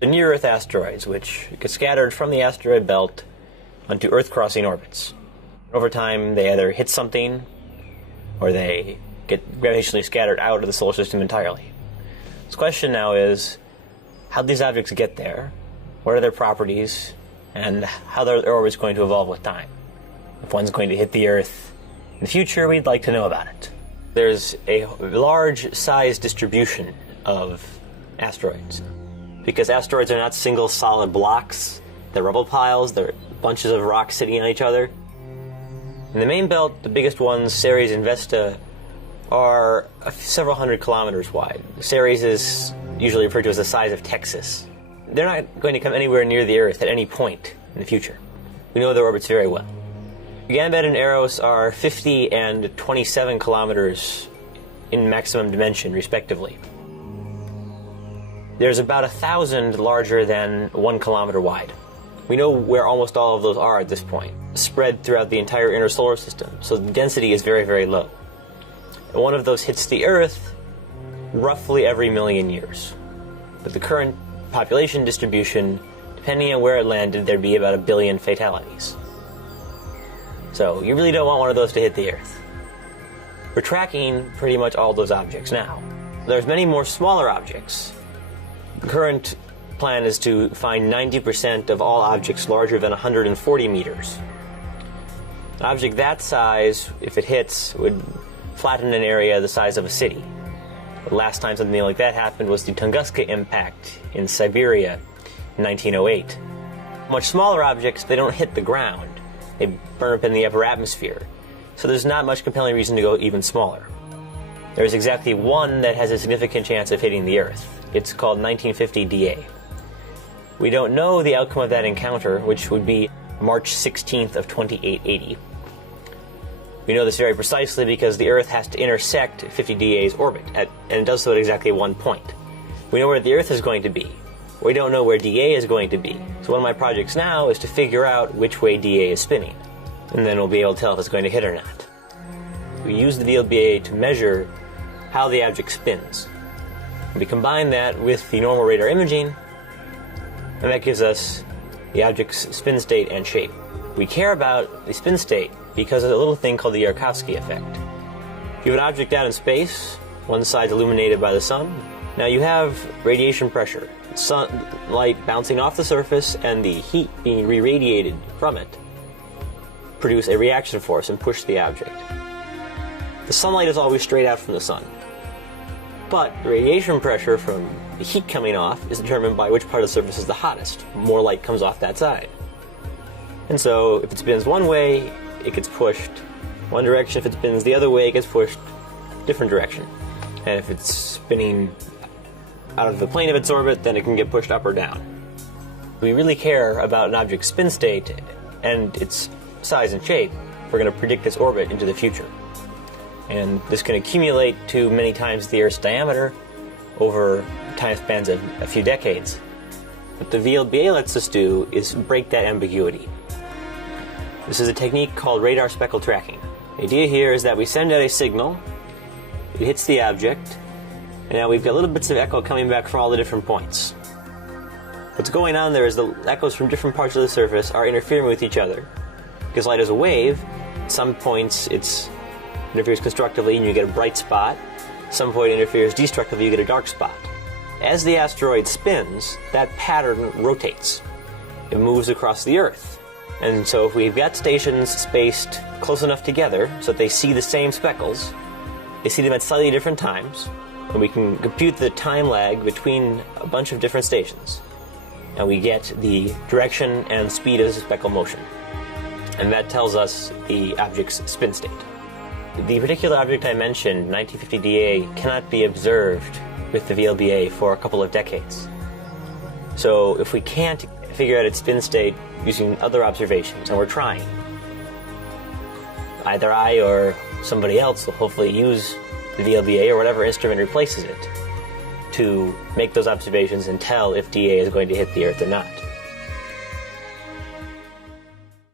The near-Earth asteroids, which get scattered from the asteroid belt onto Earth-crossing orbits. Over time, they either hit something, or they get gravitationally scattered out of the solar system entirely. The question now is, how do these objects get there? What are their properties? And how their orbits going to evolve with time? If one's going to hit the Earth in the future, we'd like to know about it. There's a large size distribution of asteroids. Because asteroids are not single solid blocks, they're rubble piles, they're bunches of rocks sitting on each other. In the main belt, the biggest ones, Ceres and Vesta, are several hundred kilometers wide. Ceres is usually referred to as the size of Texas. They're not going to come anywhere near the Earth at any point in the future. We know their orbits very well. Ganymede and Eros are 50 and 27 kilometers in maximum dimension, respectively. There's about 1,000 larger than 1 kilometer wide. We know where almost all of those are at this point, spread throughout the entire inner solar system, so the density is very, very low. And one of those hits the Earth roughly every million years. With the current population distribution, depending on where it landed, there'd be about 1 billion fatalities. So you really don't want one of those to hit the Earth. We're tracking pretty much all those objects now. There's many more smaller objects. The current plan is to find 90% of all objects larger than 140 meters. An object that size, if it hits, would flatten an area the size of a city. The last time something like that happened was the Tunguska impact in Siberia in 1908. Much smaller objects, they don't hit the ground. They burn up in the upper atmosphere. So there's not much compelling reason to go even smaller. There's exactly one that has a significant chance of hitting the Earth. It's called 1950 DA. We don't know the outcome of that encounter, which would be March 16th of 2880. We know this very precisely because the Earth has to intersect 50 DA's orbit, and it does so at exactly one point. We know where the Earth is going to be. We don't know where DA is going to be. So one of my projects now is to figure out which way DA is spinning, and then we'll be able to tell if it's going to hit or not. We use the VLBA to measure how the object spins. We combine that with the normal radar imaging, and that gives us the object's spin state and shape. We care about the spin state because of a little thing called the Yarkovsky effect. If you have an object out in space, one side's illuminated by the sun, now you have radiation pressure, sunlight bouncing off the surface and the heat being re-radiated from it produce a reaction force and push the object. The sunlight is always straight out from the sun. But the radiation pressure from the heat coming off is determined by which part of the surface is the hottest. More light comes off that side. And so if it spins one way, it gets pushed one direction. If it spins the other way, it gets pushed different direction. And if it's spinning out of the plane of its orbit, then it can get pushed up or down. We really care about an object's spin state and its size and shape if we're going to predict its orbit into the future. And this can accumulate to many times the Earth's diameter over time spans of a few decades. What the VLBA lets us do is break that ambiguity. This is a technique called radar speckle tracking. The idea here is that we send out a signal, it hits the object, and now we've got little bits of echo coming back from all the different points. What's going on there is the echoes from different parts of the surface are interfering with each other. Because light is a wave, at some points it interferes constructively and you get a bright spot. At some point it interferes destructively, you get a dark spot. As the asteroid spins, that pattern rotates. It moves across the Earth. And so if we've got stations spaced close enough together so that they see the same speckles, they see them at slightly different times, and we can compute the time lag between a bunch of different stations. And we get the direction and speed of the speckle motion. And that tells us the object's spin state. The particular object I mentioned, 1950 DA, cannot be observed with the VLBA for a couple of decades. So if we can't figure out its spin state using other observations, and we're trying, either I or somebody else will hopefully use the VLBA or whatever instrument replaces it to make those observations and tell if DA is going to hit the Earth or not.